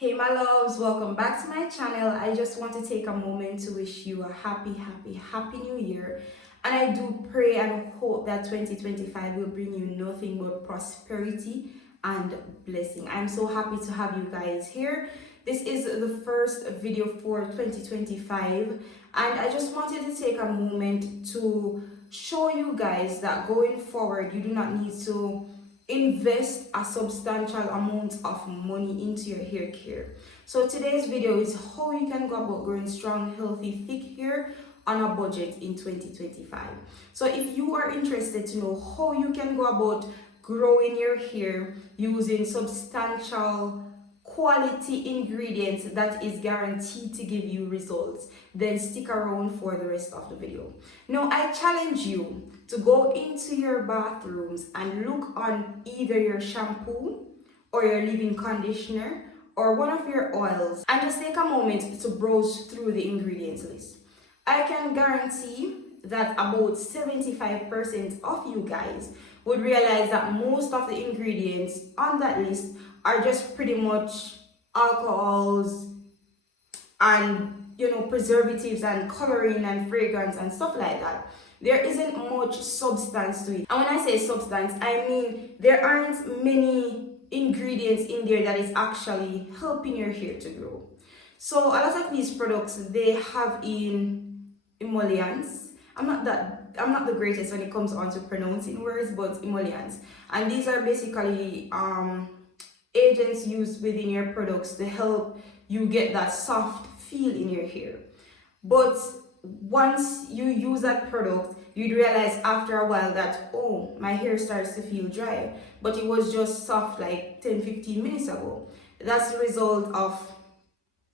Hey my loves, welcome back to my channel. I just want to take a moment to wish you a happy new year. And I do pray and hope that 2025 will bring you nothing but prosperity and blessing. I'm so happy to have you guys here. This is the first video for 2025 and I just wanted to take a moment to show you guys that going forward you do not need to invest a substantial amount of money into your hair care. So today's video is how you can go about growing strong, healthy, thick hair on a budget in 2025. So if you are interested to know how you can go about growing your hair using substantial quality ingredients that is guaranteed to give you results, then stick around for the rest of the video. Now I challenge you to go into your bathrooms and look on either your shampoo or your leave-in conditioner or one of your oils and just take a moment to browse through the ingredients list. I can guarantee that about 75% of you guys would realize that most of the ingredients on that list are just pretty much alcohols and preservatives and coloring and fragrance and stuff like that. There isn't much substance to it. And when I say substance, I mean there aren't many ingredients in there that is actually helping your hair to grow. So a lot of these products, they have in emollients. I'm not the greatest when it comes on to pronouncing words, but emollients. And these are basically agents used within your products to help you get that soft feel in your hair. But once you use that product, you'd realize after a while that, oh, my hair starts to feel dry, but it was just soft like 10-15 minutes ago. That's the result of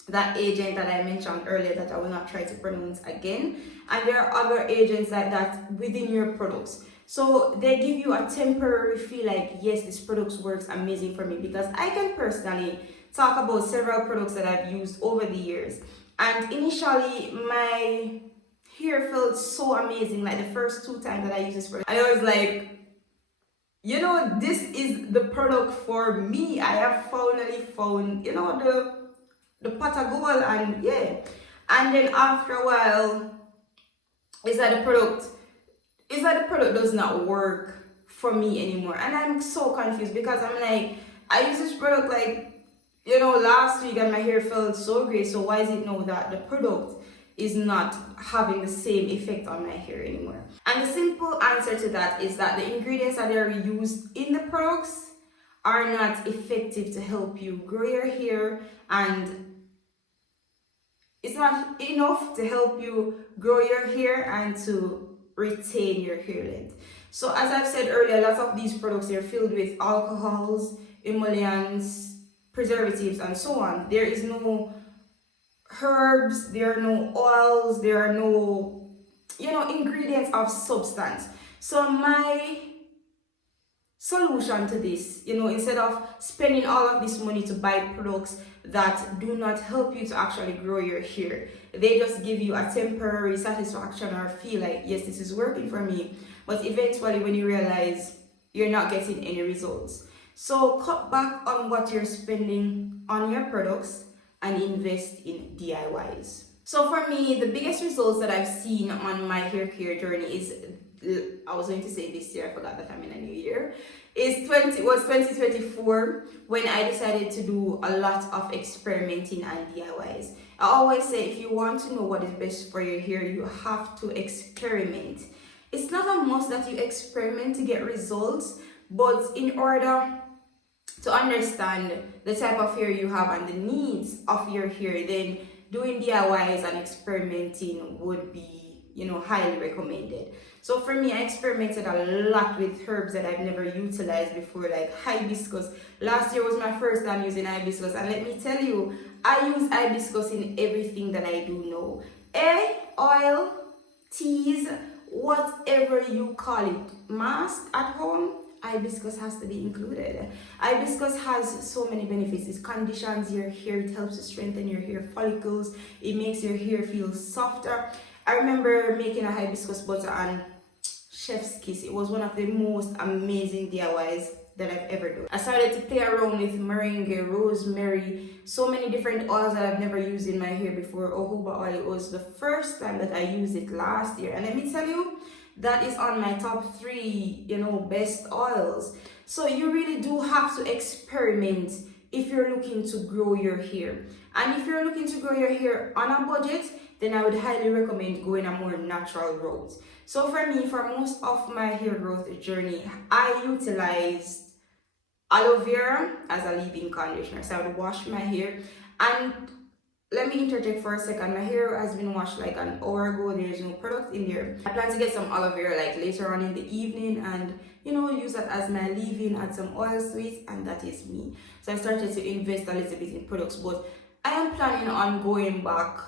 that agent that I mentioned earlier that I will not try to pronounce again. And there are other agents like that within your products. So they give you a temporary feel like, yes, this product works amazing for me, because I can personally talk about several products that I've used over the years. And initially, my hair felt so amazing. Like the first 2 times that I used this product, I was like, this is the product for me. I have finally found, the pot of gold, and yeah. And then after a while, it's like the product does not work for me anymore. And I'm so confused because I'm like, I used this product like, last week and my hair felt so great. So why is it now that the product is not having the same effect on my hair anymore? And the simple answer to that is that the ingredients that are used in the products are not effective to help you grow your hair, and it's not enough to help you grow your hair and to retain your hair length. So as I've said earlier, a lot of these products are filled with alcohols, emollients, preservatives, and so on. There is no herbs, there are no oils, there are no ingredients of substance. So my solution to this, instead of spending all of this money to buy products that do not help you to actually grow your hair, they just give you a temporary satisfaction or feel like, yes, this is working for me, but eventually when you realize you're not getting any results. So cut back on what you're spending on your products and invest in DIYs. So for me, the biggest results that I've seen on my hair care journey is, I was going to say this year, I forgot that I'm in a new year, was 2024, when I decided to do a lot of experimenting and DIYs. I always say, if you want to know what is best for your hair, you have to experiment. It's not a must that you experiment to get results, but in order to understand the type of hair you have and the needs of your hair, then doing DIYs and experimenting would be, highly recommended. So for me, I experimented a lot with herbs that I've never utilized before, like hibiscus. Last year was my first time using hibiscus, and let me tell you, I use hibiscus in everything that I do now. Oil, teas, whatever you call it, mask at home, hibiscus has to be included. Hibiscus has so many benefits. It conditions your hair, it helps to strengthen your hair follicles, it makes your hair feel softer. I remember making a hibiscus butter and chef's kiss. It was one of the most amazing DIYs that I've ever done. I started to play around with moringa, rosemary, so many different oils that I've never used in my hair before. Jojoba oil, it was the first time that I used it last year, and let me tell you, that is on my top 3, best oils. So you really do have to experiment if you're looking to grow your hair. And if you're looking to grow your hair on a budget, then I would highly recommend going a more natural route. So for me, for most of my hair growth journey, I utilized aloe vera as a leave-in conditioner. So I would wash my hair, and let me interject for a second. My hair has been washed like an hour ago. There's no product in there. I plan to get some aloe vera like later on in the evening and use that as my leave-in, add some oils to it, and that is me. So I started to invest a little bit in products, but I am planning on going back,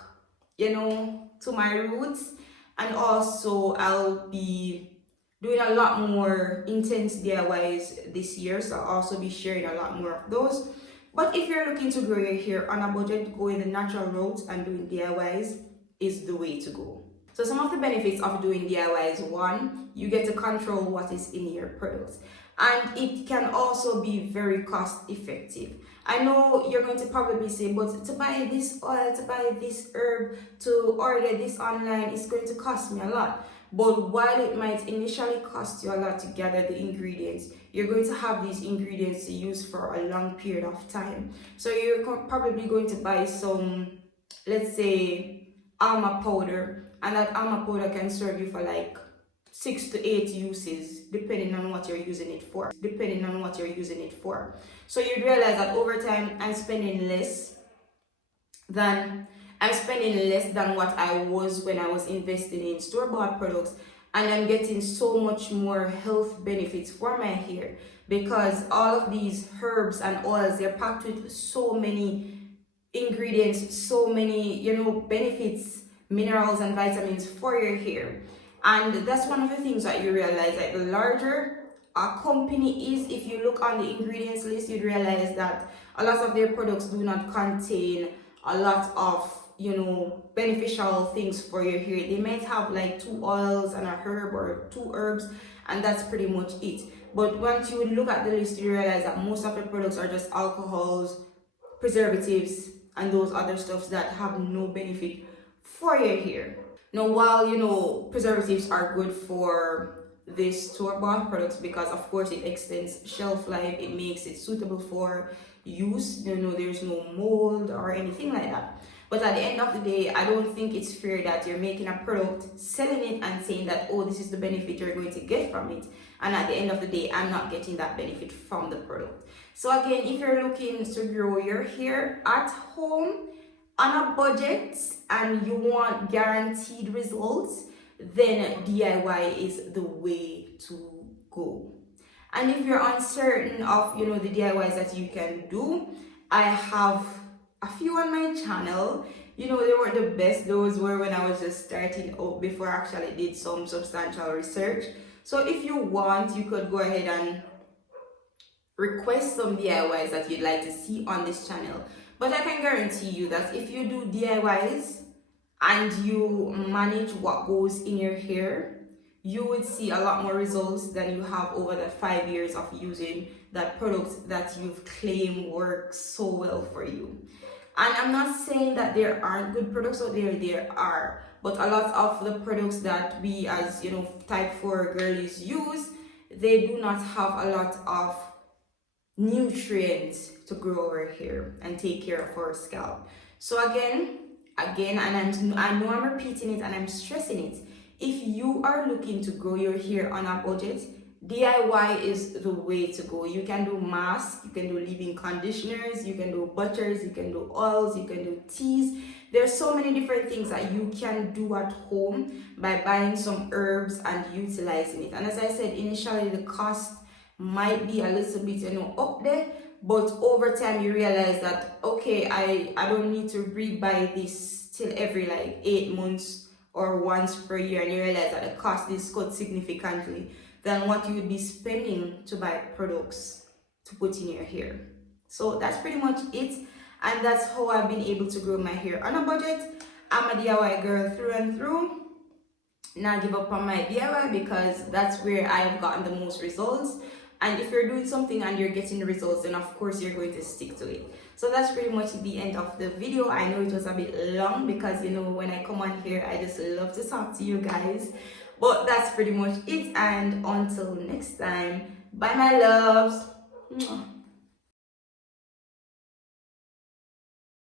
to my roots, and also I'll be doing a lot more intense DIYs this year, so I'll also be sharing a lot more of those. But if you're looking to grow your hair on a budget, going the natural route and doing DIYs is the way to go. So some of the benefits of doing DIYs: 1, you get to control what is in your products, and it can also be very cost effective. I know you're going to probably say, but to buy this oil, to buy this herb, to order this online, it's going to cost me a lot. But while it might initially cost you a lot to gather the ingredients, you're going to have these ingredients to use for a long period of time. So you're probably going to buy some, let's say, almond powder, and that almond powder can serve you for like 6 to 8 uses, depending on what you're using it for. So you realize that over time, I'm spending less than what I was when I was investing in store-bought products, and I'm getting so much more health benefits for my hair because all of these herbs and oils, they're packed with so many ingredients, so many benefits, minerals and vitamins for your hair. And that's one of the things that you realize, like the larger a company is, if you look on the ingredients list, you'd realize that a lot of their products do not contain a lot of beneficial things for your hair. They might have like 2 oils and a herb or 2 herbs, and that's pretty much it. But once you look at the list, you realize that most of the products are just alcohols, preservatives, and those other stuffs that have no benefit for your hair. Now, while preservatives are good for these store-bought products because of course it extends shelf life, it makes it suitable for use, there's no mold or anything like that. But at the end of the day, I don't think it's fair that you're making a product, selling it and saying that, oh, this is the benefit you're going to get from it, and at the end of the day, I'm not getting that benefit from the product. So again, if you're looking to grow your hair at home on a budget and you want guaranteed results, then DIY is the way to go. And if you're uncertain of the DIYs that you can do, I have a few on my channel. They weren't the best. Those were when I was just starting out before I actually did some substantial research. So if you want, you could go ahead and request some DIYs that you'd like to see on this channel. But I can guarantee you that if you do DIYs and you manage what goes in your hair, you would see a lot more results than you have over the 5 years of using that product that you've claimed works so well for you. And I'm not saying that there aren't good products out there, there are. But a lot of the products that we as type 4 girlies use, they do not have a lot of nutrients to grow our hair and take care of our scalp. So again, and I know I'm repeating it and I'm stressing it. If you are looking to grow your hair on a budget, DIY is the way to go. You can do masks, you can do leave-in conditioners, you can do butters, you can do oils, you can do teas. There's so many different things that you can do at home by buying some herbs and utilizing it. And as I said, initially the cost might be a little bit up there, but over time you realize that, okay, I don't need to rebuy this till every like 8 months or once per year, and you realize that the cost is cut significantly than what you would be spending to buy products to put in your hair. So that's pretty much it, and that's how I've been able to grow my hair on a budget. I'm a DIY girl through and through. Not give up on my DIY because that's where I've gotten the most results. And if you're doing something and you're getting results, then of course you're going to stick to it. So that's pretty much the end of the video. I know it was a bit long because, you know, when I come on here, I just love to talk to you guys. But that's pretty much it. And until next time, bye my loves. Mwah.